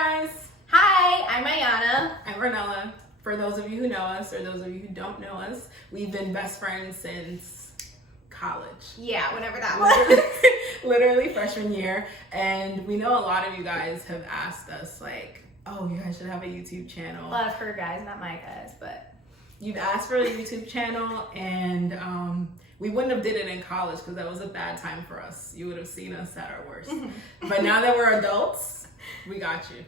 guys. Hi, I'm Ayanna. I'm Ornella. For those of you who know us or those of you who don't know us, we've been best friends since college. Yeah, whenever that was. Literally freshman year. And we know a lot of you guys have asked us like, oh, you guys should have a YouTube channel. A lot of her guys, not my guys, but. You've asked for a YouTube channel, and we wouldn't have did it in college because that was a bad time for us. You would have seen us at our worst. But now that we're adults, we got you.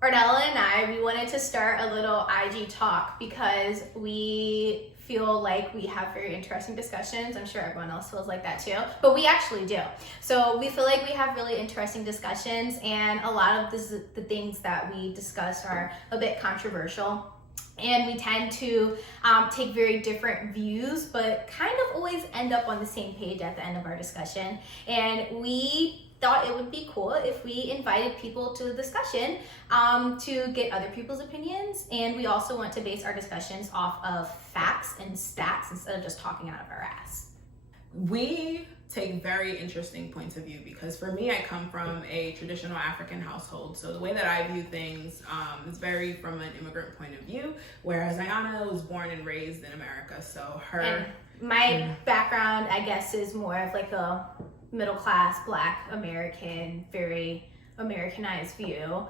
Ornella and I, we wanted to start a little IG talk because we feel like we have very interesting discussions. I'm sure everyone else feels like that too, but we actually do. So we feel like we have really interesting discussions, and a lot of the things that we discuss are a bit controversial. And we tend to take very different views, but kind of always end up on the same page at the end of our discussion. And we thought it would be cool if we invited people to the discussion to get other people's opinions. And we also want to base our discussions off of facts and stats instead of just talking out of our ass. We take very interesting points of view because for me, I come from a traditional African household. So the way that I view things is very from an immigrant point of view, whereas Ayanna was born and raised in America. So and my background, I guess, is more of like a middle class Black American, very Americanized view.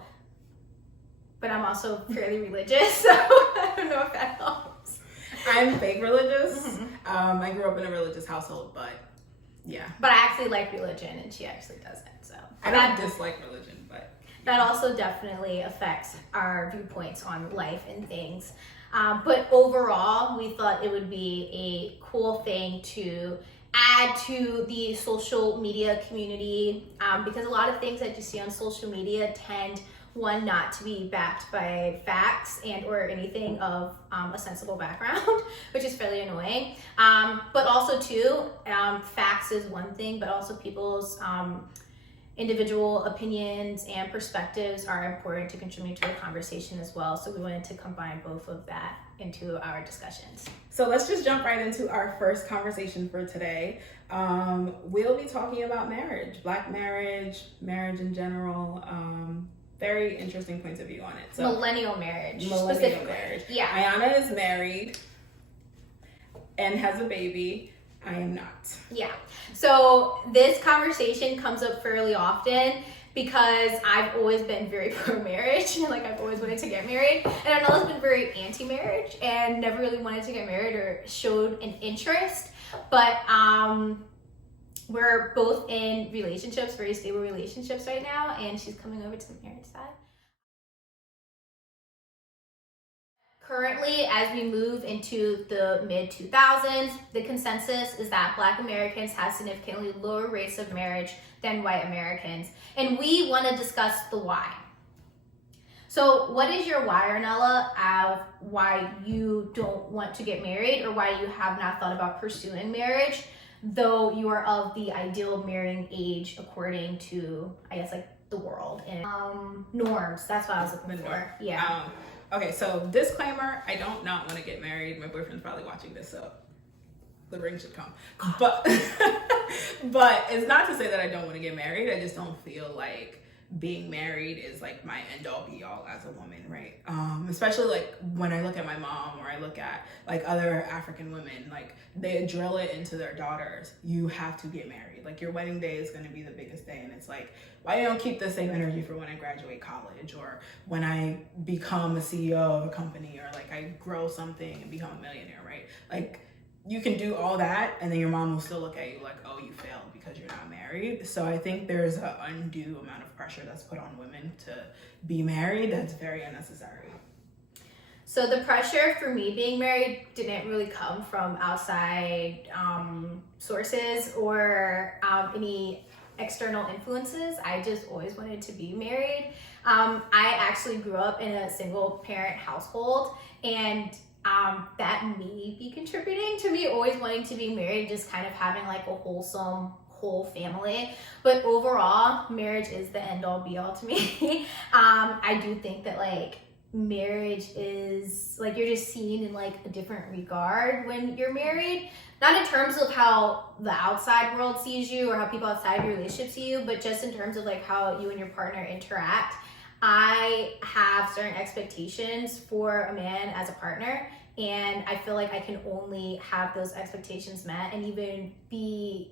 But I'm also fairly religious, so I don't know if that helps. I'm fake religious. I grew up in a religious household, but yeah. But I actually like religion, and she actually doesn't. So I don't dislike religion, but that also definitely affects our viewpoints on life and things. But overall, we thought it would be a cool thing to add to the social media community because a lot of things that you see on social media tend, one, not to be backed by facts and or anything of a sensible background, which is fairly annoying. But also two, facts is one thing, but also people's individual opinions and perspectives are important to contribute to the conversation as well. So we wanted to combine both of that into our discussions. So let's just jump right into our first conversation for today. We'll be talking about marriage, Black marriage, marriage in general, very interesting points of view on it. So, millennial marriage. Yeah. Ayanna is married and has a baby. I am not. Yeah. So this conversation comes up fairly often because I've always been very pro-marriage. Like I've always wanted to get married. And Ornella's been very anti-marriage and never really wanted to get married or showed an interest. But we're both in relationships, very stable relationships right now, and she's coming over to the marriage side. Currently, as we move into the mid-2000s, the consensus is that Black Americans have significantly lower rates of marriage than white Americans. And we want to discuss the why. So what is your why, Ornella, of why you don't want to get married or why you have not thought about pursuing marriage, though you are of the ideal marrying age according to, I guess, like the world and norms. That's what I was looking for. Yeah. Okay, so disclaimer, I don't not want to get married. My boyfriend's probably watching this, so the ring should come. But but it's not to say that I don't want to get married. I just don't feel like being married is like my end all be all as a woman, right? Especially like when I look at my mom or I look at like other African women, like they drill it into their daughters. You have to get married. Like your wedding day is going to be the biggest day. And it's like, why don't keep the same energy for when I graduate college or when I become a CEO of a company or like I grow something and become a millionaire, right? Like you can do all that and then your mom will still look at you like, oh, you failed because you're not married. So I think there's an undue amount of pressure that's put on women to be married that's very unnecessary. So the pressure for me being married didn't really come from outside sources or any external influences. I just always wanted to be married. I actually grew up in a single parent household, and that may be contributing to me always wanting to be married, just kind of having like a wholesome whole family. But overall, marriage is the end all be all to me. I do think that like marriage is like you're just seen in like a different regard when you're married, not in terms of how the outside world sees you or how people outside your relationship see you, but just in terms of like how you and your partner interact. I have certain expectations for a man as a partner, and I feel like I can only have those expectations met and even be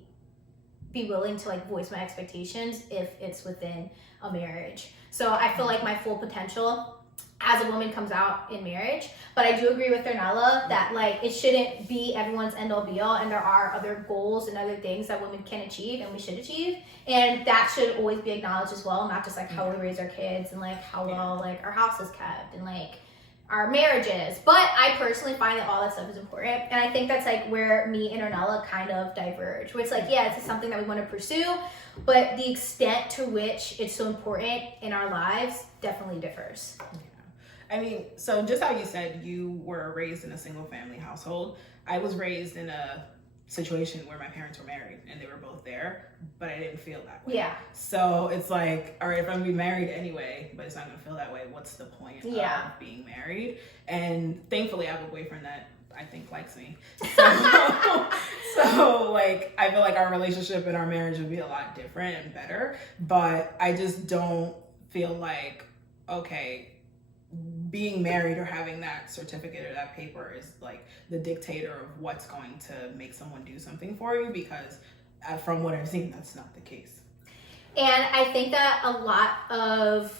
willing to like voice my expectations if it's within a marriage. So I feel like my full potential as a woman comes out in marriage. But I do agree with Ornella that like it shouldn't be everyone's end all be all, and there are other goals and other things that women can achieve and we should achieve, and that should always be acknowledged as well, not just like how we raise our kids and like how well like our house is kept and like our marriages. But I personally find that all that stuff is important, and I think that's like where me and Ornella kind of diverge, where it's like, yeah, it's something that we want to pursue, but the extent to which it's so important in our lives definitely differs. I mean, so just how you said you were raised in a single family household, I was raised in a situation where my parents were married and they were both there, but I didn't feel that way. Yeah. So it's like, all right, if I'm gonna be married anyway, but it's not gonna feel that way, what's the point of being married? And thankfully I have a boyfriend that I think likes me. So like, I feel like our relationship and our marriage would be a lot different and better, but I just don't feel like, okay, being married or having that certificate or that paper is like the dictator of what's going to make someone do something for you, because from what I've seen, that's not the case. And I think that a lot of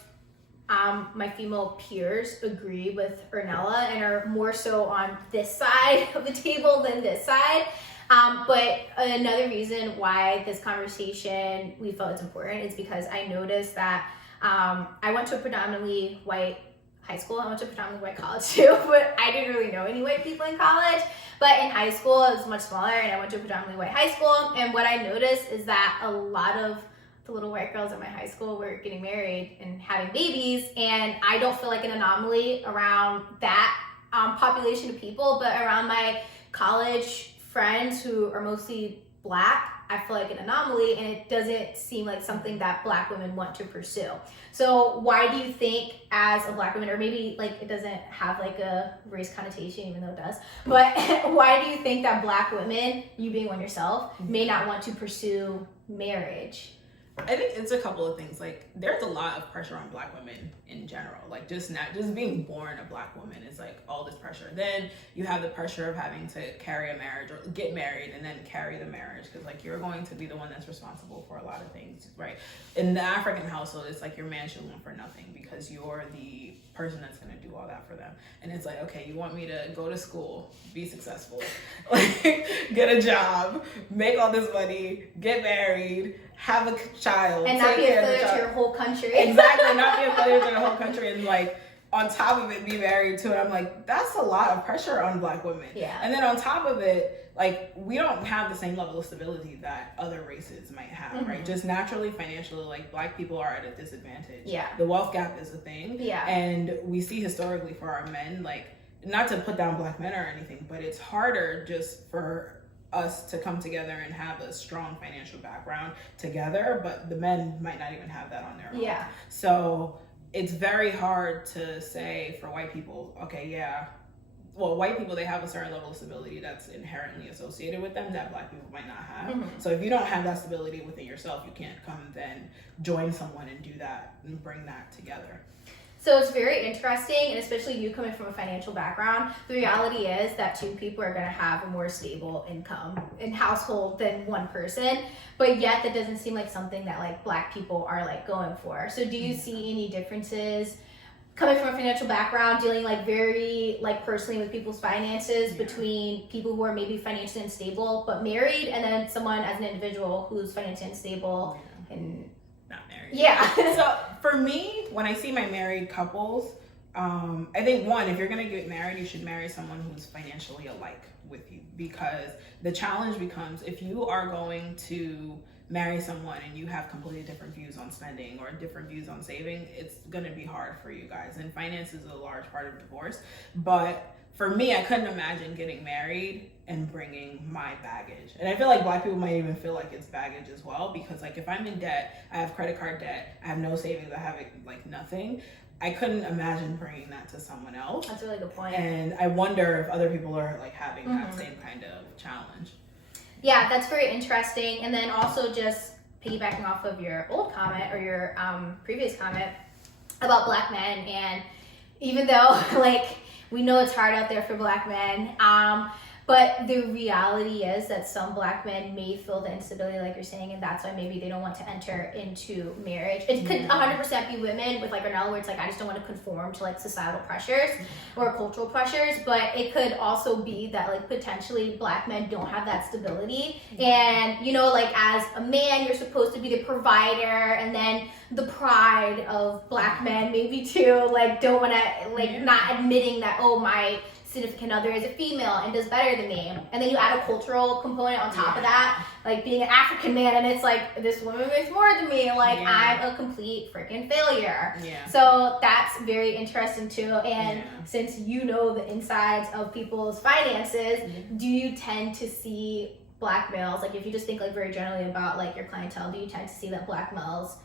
my female peers agree with Ornella and are more so on this side of the table than this side. But another reason why this conversation we felt it's important is because I noticed that I went to a predominantly white high school. I went to a predominantly white college too, but I didn't really know any white people in college. But in high school, it was much smaller, and I went to a predominantly white high school. And what I noticed is that a lot of the little white girls at my high school were getting married and having babies, and I don't feel like an anomaly around that population of people, but around my college friends who are mostly Black, I feel like an anomaly, and it doesn't seem like something that Black women want to pursue. So why do you think as a Black woman, or maybe like it doesn't have like a race connotation even though it does, but why do you think that Black women, you being one yourself, may not want to pursue marriage? I think it's a couple of things. Like, there's a lot of pressure on Black women in general. Like, just being born a Black woman is like all this pressure. Then you have the pressure of having to carry a marriage or get married and then carry the marriage, because like you're going to be the one that's responsible for a lot of things, right? In the African household, it's like your man should want for nothing because you're the person that's going to do all that for them. And it's like, okay, you want me to go to school, be successful, like get a job, make all this money, get married, have a child, and not be affiliated to your whole country. Exactly, not be affiliated to the whole country, and like on top of it be married to it. I'm like, that's a lot of pressure on Black women. Yeah. And then on top of it, like, we don't have the same level of stability that other races might have, right? Just naturally, financially, like Black people are at a disadvantage. Yeah. The wealth gap is a thing. Yeah. And we see historically for our men, like, not to put down Black men or anything, but it's harder just for us to come together and have a strong financial background together, but the men might not even have that on their own. Yeah. So it's very hard to say for white people, okay, yeah, well, white people, they have a certain level of stability that's inherently associated with them that Black people might not have. So if you don't have that stability within yourself, you can't come then join someone and do that and bring that together. So it's very interesting, and especially you coming from a financial background, the reality is that two people are going to have a more stable income in household than one person, but yet that doesn't seem like something that like Black people are like going for. So do you see any differences coming from a financial background, dealing like very like personally with people's finances between people who are maybe financially unstable but married, and then someone as an individual who's financially unstable and not married? Yeah. So for me, when I see my married couples, I think one, if you're gonna get married, you should marry someone who's financially alike with you, because the challenge becomes if you are going to marry someone and you have completely different views on spending or different views on saving, it's gonna be hard for you guys. And finance is a large part of divorce. But for me, I couldn't imagine getting married and bringing my baggage. And I feel like Black people might even feel like it's baggage as well, because like if I'm in debt, I have credit card debt, I have no savings, I have like nothing. I couldn't imagine bringing that to someone else. That's a really good point. And I wonder if other people are like having that same kind of challenge. Yeah, that's very interesting. And then also just piggybacking off of your old comment or your previous comment, about Black men. And even though like we know it's hard out there for Black men, but the reality is that some Black men may feel the instability, like you're saying, and that's why maybe they don't want to enter into marriage. It could 100% be women with like Ornella, where it's like, I just don't want to conform to like societal pressures or cultural pressures. But it could also be that like potentially Black men don't have that stability. And, you know, like as a man, you're supposed to be the provider, and then the pride of Black men maybe too, like don't want to, like not admitting that, oh, my significant other is a female and does better than me. And then you add a cultural component on top of that, like being an African man, and it's like, this woman makes more than me, like I'm a complete freaking failure. So that's very interesting too. And since you know the insides of people's finances, do you tend to see Black males, like if you just think like very generally about like your clientele, do you tend to see that Black males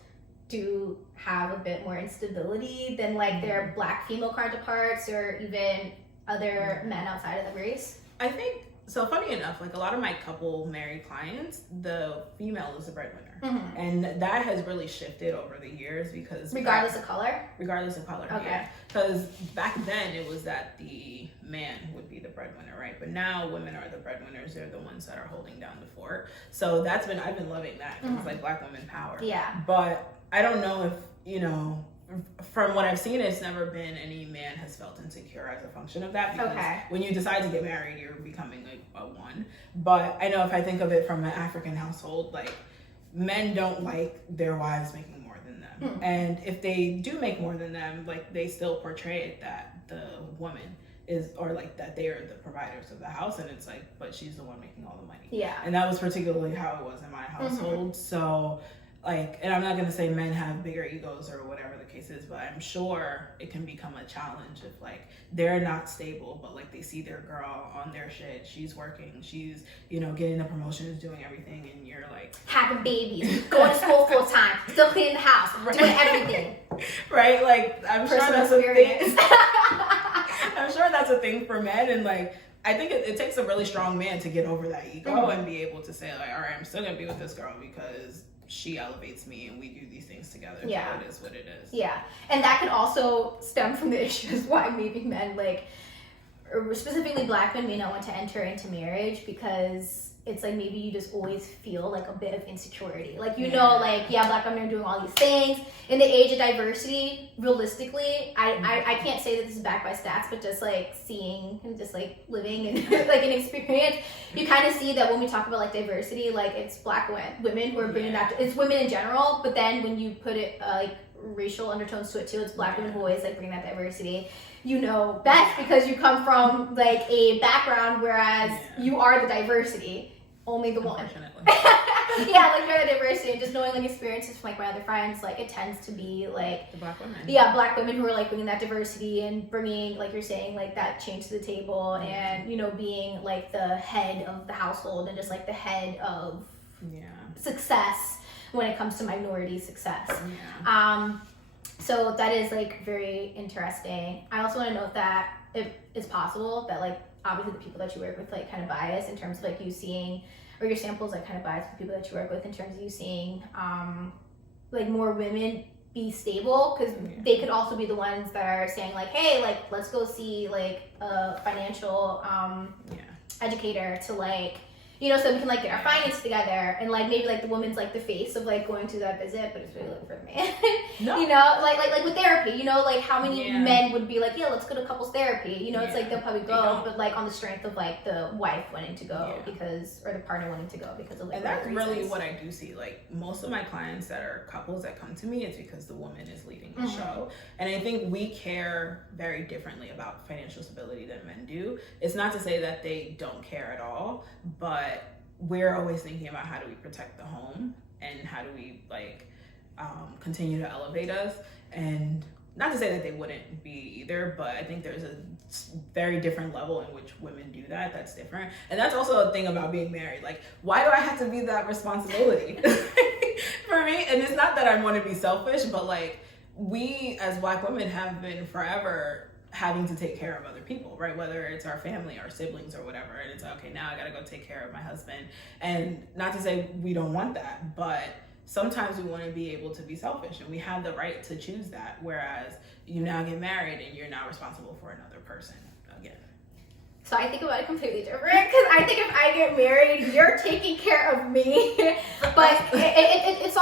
do have a bit more instability than like their Black female counterparts, or even other men outside of the race? I think so. Funny enough, like a lot of my couple married clients, the female is the breadwinner, and that has really shifted over the years because regardless of color. Okay. Because back then it was that the man would be the breadwinner, right? But now women are the breadwinners; they're the ones that are holding down the fort. So I've been loving that. It's like Black women power. Yeah. But I don't know if, you know, from what I've seen, it's never been any man has felt insecure as a function of that, because when you decide to get married, you're becoming a one. But I know if I think of it from an African household, like men don't like their wives making more than them. And if they do make more than them, like they still portray it that the woman is, or like that they are the providers of the house, and it's like, but she's the one making all the money. Yeah. And that was particularly how it was in my household. So like, and I'm not gonna say men have bigger egos or whatever the case is, but I'm sure it can become a challenge if like they're not stable, but like they see their girl on their shit, she's working, she's, you know, getting the promotions, doing everything, and you're like having babies, going to school full time, still cleaning the house, doing everything. Right? Like I'm sure that's a thing. I'm sure that's a thing for men, and like I think it takes a really strong man to get over that ego and be able to say like, all right, I'm still gonna be with this girl because she elevates me and we do these things together. Yeah. So it is what it is. Yeah. And that could also stem from the issues why maybe men, like, or specifically Black men, may not want to enter into marriage, because it's like maybe you just always feel like a bit of insecurity. Like, you know, like, Black women are doing all these things. In the age of diversity, realistically, I can't say that this is backed by stats, but just like seeing and just like living and like an experience, you kind of see that when we talk about like diversity, like it's Black women who are bringing that, it's women in general, but then when you put it like racial undertones to it too, it's Black women who always like bring that diversity. You know best because you come from like a background, whereas you are the diversity. Only the one. Like you're the diversity, and just knowing like experiences from like my other friends, like it tends to be like the Black women. Black women who are like bringing that diversity and bringing, like you're saying, like that change to the table, and you know, being like the head of the household and just like the head of success when it comes to minority success. So that is like very interesting. I also want to note that it's possible that like obviously the people that you work with like kind of bias in terms of like you seeing, or your samples like kind of bias with people that you work with in terms of you seeing like more women be stable, because they could also be the ones that are saying like, hey, like let's go see like a financial educator to like, you know, so we can like get our finances together, and like maybe like the woman's like the face of like going to that visit, but it's really looking for the man. You know, like with therapy, you know, like how many men would be like, let's go to couples therapy, you know, it's like they'll probably go, but like on the strength of like the wife wanting to go because, or the partner wanting to go because of like, and that's really what I do see. Like most of my clients that are couples that come to me, it's because the woman is leading the show, and I think we care very differently about financial stability than men do. It's not to say that they don't care at all, but we're always thinking about how do we protect the home and how do we like continue to elevate us. And not to say that they wouldn't be either, but I think there's a very different level in which women do that. That's different. And that's also a thing about being married. Like, why do I have to be that responsibility for me? And it's not that I want to be selfish, but like we as Black women have been forever having to take care of other people, right? Whether it's our family, our siblings, or whatever. And it's okay, now I gotta go take care of my husband. And not to say we don't want that, but sometimes we want to be able to be selfish, and we have the right to choose that. Whereas you now get married and you're now responsible for another person again. So I think about it completely different, because I think if I get married, you're taking care of me. But it's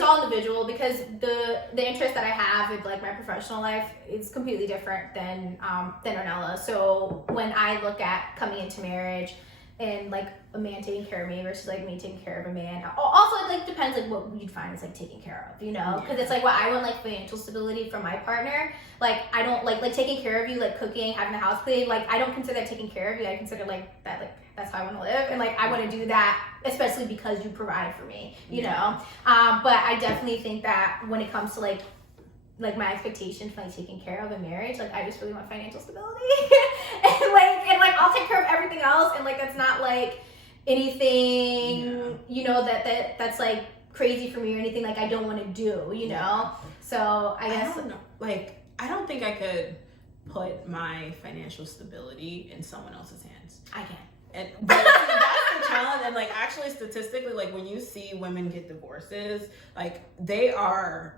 all individual, because the interest that I have in like my professional life is completely different than Ornella. So when I look at coming into marriage and like a man taking care of me versus like me taking care of a man, also it like depends like what you'd find is like taking care of, you know, because it's like what I want, like financial stability from my partner. Like I don't like taking care of you, like cooking, having the house clean. Like I don't consider that taking care of you. I consider like that, like that's how I want to live, and like I want to do that especially because you provide for me, you know. But I definitely think that when it comes to like my expectation for like taking care of a marriage, like I just really want financial stability and like I'll take care of everything else, and like that's not like anything you know that's like crazy for me or anything like I don't want to do, you know. So I guess I don't think I could put my financial stability in someone else's hands. I can. But that's the challenge. And like actually statistically, like when you see women get divorces, like they are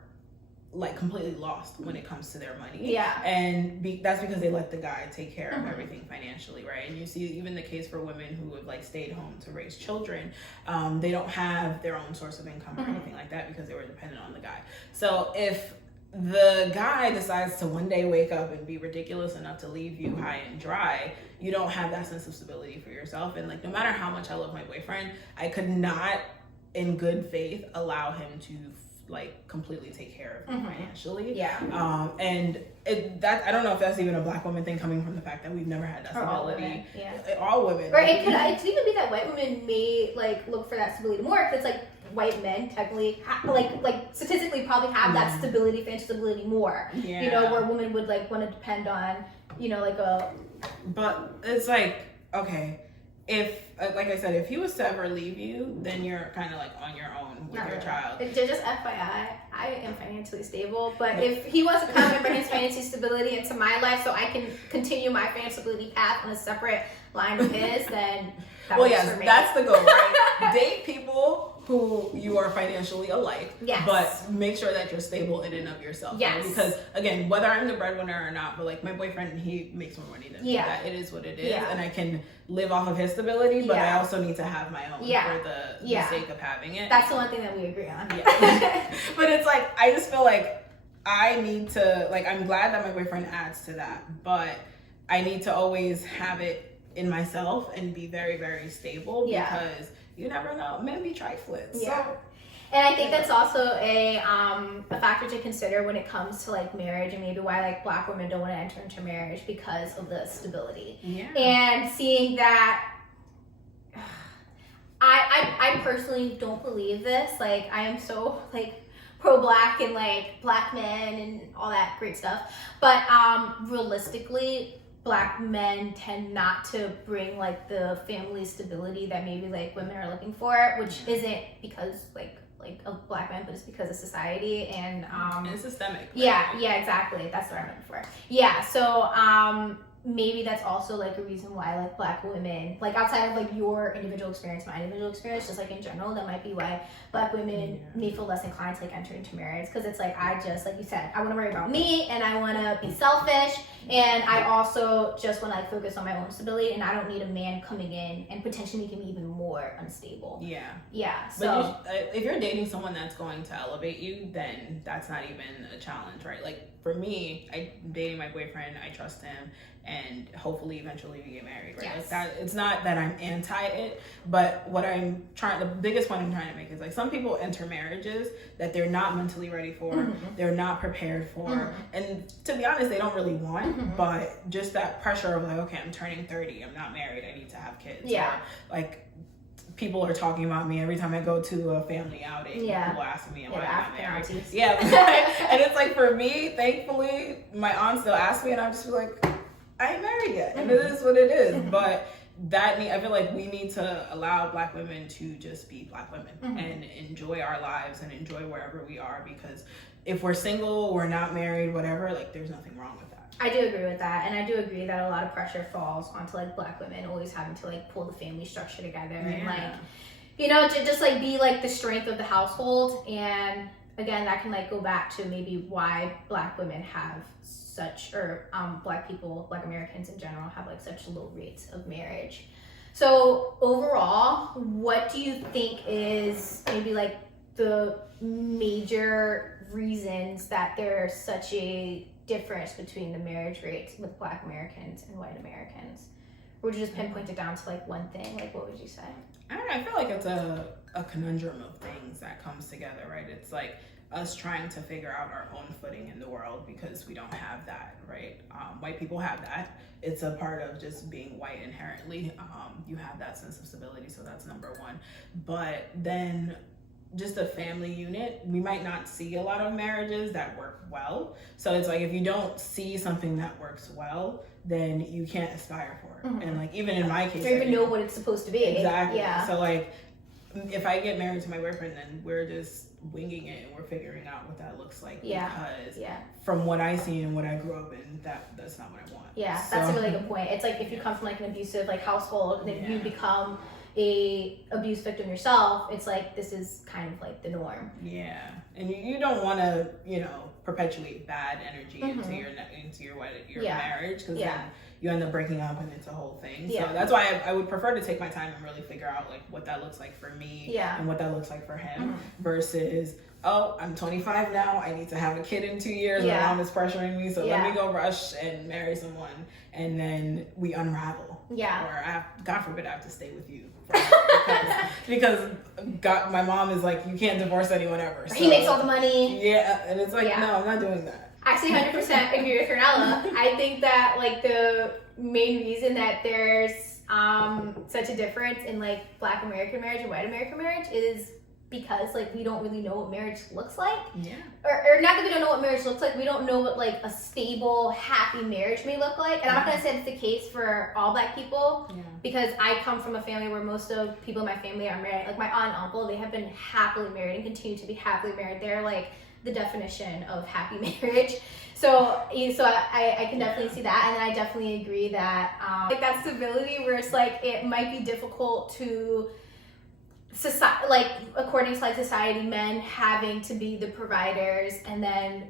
like completely lost when it comes to their money. Yeah. And that's because they let the guy take care of everything financially, right? And you see even the case for women who have like stayed home to raise children. They don't have their own source of income or anything like that because they were dependent on the guy. So if the guy decides to one day wake up and be ridiculous enough to leave you high and dry, you don't have that sense of stability for yourself. And like no matter how much I love my boyfriend, I could not in good faith allow him to like completely take care of me financially. Yeah. And that I don't know if that's even a black woman thing coming from the fact that we've never had that stability. All women. Or it could even be that white women may like look for that stability more, because it's like white men technically like statistically probably have that stability, financial stability more. Yeah. You know, where a woman would like want to depend on, you know, like a. But it's like, okay, if like I said, if he was to ever leave you, then you're kind of like on your own with your child. Just FYI, I am financially stable, but if he wants to come and bring his financial stability into my life so I can continue my financial stability path on a separate line of his, then that works for me. That's the goal, right? Date people who you are financially alike, but make sure that you're stable in and of yourself. Yes. Right? Because again, whether I'm the breadwinner or not, but like my boyfriend, he makes more money than me. That it is what it is, and I can live off of his stability, but I also need to have my own for the sake of having it. That's the one thing that we agree on. But it's like I just feel like I need to like I'm glad that my boyfriend adds to that, but I need to always have it in myself and be very, very stable because you never know. Men be trifling. Yeah. So. And I think that's also a factor to consider when it comes to like marriage, and maybe why like black women don't want to enter into marriage because of the stability. Yeah. And seeing that, I personally don't believe this. Like I am so like pro-black and like black men and all that great stuff. But realistically, black men tend not to bring like the family stability that maybe like women are looking for, which isn't because like of black men, but it's because of society and it's systemic. Right? Yeah, exactly. That's what I'm looking for. Yeah, so maybe that's also like a reason why like black women, like outside of like your individual experience, my individual experience, just like in general, that might be why black women may feel less inclined to like enter into marriage, because it's like I just, like you said, I want to worry about me and I want to be selfish, and I also just want to like focus on my own stability, and I don't need a man coming in and potentially making me even more unstable. Yeah. So but if you're dating someone that's going to elevate you, then that's not even a challenge, right? Like for me, I'm dating my boyfriend, I trust him, and hopefully eventually we get married, right? Like that, it's not that I'm anti it, but the biggest point I'm trying to make is like some people enter marriages that they're not mentally ready for, they're not prepared for, and to be honest, they don't really want, but just that pressure of like, okay, I'm turning 30, I'm not married, I need to have kids. Or like people are talking about me every time I go to a family outing. People ask me, why I'm not married? And it's like for me, thankfully, my aunt still asks me, and I'm just like, I ain't married yet, and it is what it is. But I feel like we need to allow black women to just be black women and enjoy our lives and enjoy wherever we are, because if we're single, we're not married, whatever, like there's nothing wrong with that. I do agree with that, and I do agree that a lot of pressure falls onto like black women always having to like pull the family structure together and like you know, to just like be like the strength of the household. And again, that can like go back to maybe why Black women have such, or Black people, Black Americans in general, have like such low rates of marriage. So overall, what do you think is maybe like the major reasons that there's such a difference between the marriage rates with Black Americans and white Americans? Or would you just pinpoint it down to like one thing? Like, what would you say? I don't know, I feel like it's a conundrum of things that comes together, right? It's like us trying to figure out our own footing in the world because we don't have that, right? White people have that. It's a part of just being white inherently. You have that sense of stability, so that's number one. But then just a family unit, we might not see a lot of marriages that work well. So it's like if you don't see something that works well, then you can't aspire for it. Mm-hmm. And like even in my case, or even know what it's supposed to be. Exactly. Yeah. So like if I get married to my boyfriend, then we're just winging it and we're figuring out what that looks like. Yeah. Because yeah. from what I see and what I grew up in, that's not what I want. Yeah, that's a really good point. It's like if you come from like an abusive like household and then you become a abuse victim yourself, it's like this is kind of like the norm. Yeah, and you don't want to, you know, perpetuate bad energy into your marriage, because then you end up breaking up and it's a whole thing. So that's why I would prefer to take my time and really figure out like what that looks like for me and what that looks like for him versus, oh, I'm 25 now, I need to have a kid in 2 years, my mom is pressuring me, so let me go rush and marry someone, and then we unravel. Yeah. Or God forbid I have to stay with you. because God, my mom is like, you can't divorce anyone ever. So, he makes all the money. Yeah, and it's like, no, I'm not doing that. Actually, 100% agree with Ornella. I think that like the main reason that there's such a difference in like Black American marriage and white American marriage is because like we don't really know what marriage looks like. Yeah. Or not that we don't know what marriage looks like, we don't know what like a stable, happy marriage may look like. And I'm not gonna say it's the case for all Black people because I come from a family where most of people in my family are married. Like my aunt and uncle, they have been happily married and continue to be happily married. They're like the definition of happy marriage. So I can definitely see that, and I definitely agree that like that stability where it's like it might be difficult to society, like according to like society, men having to be the providers, and then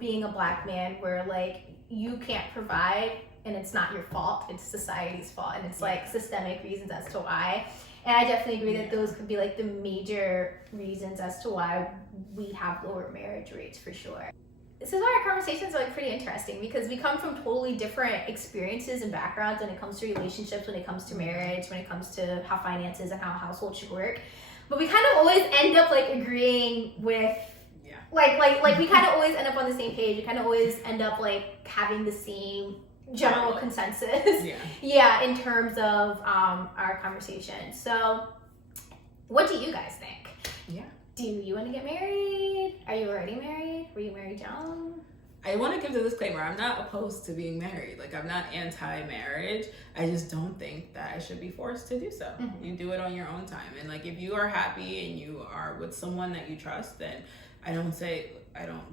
being a Black man where like you can't provide and it's not your fault, it's society's fault, and it's like systemic reasons as to why. And I definitely agree that those could be like the major reasons as to why we have lower marriage rates for sure. This is why our conversations are like pretty interesting because we come from totally different experiences and backgrounds when it comes to relationships, when it comes to marriage, when it comes to how finances and how households should work. But we kind of always end up like agreeing with like we kind of always end up on the same page. We kind of always end up like having the same general consensus. In terms of our conversation. So what do you guys think? Do you want to get married? Are you already married? Were you married young? I want to give the disclaimer, I'm not opposed to being married. Like, I'm not anti-marriage. I just don't think that I should be forced to do so. Mm-hmm. You do it on your own time. And like, if you are happy and you are with someone that you trust, then I don't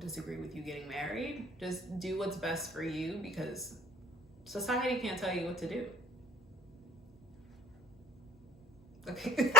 disagree with you getting married. Just do what's best for you because society can't tell you what to do. Okay.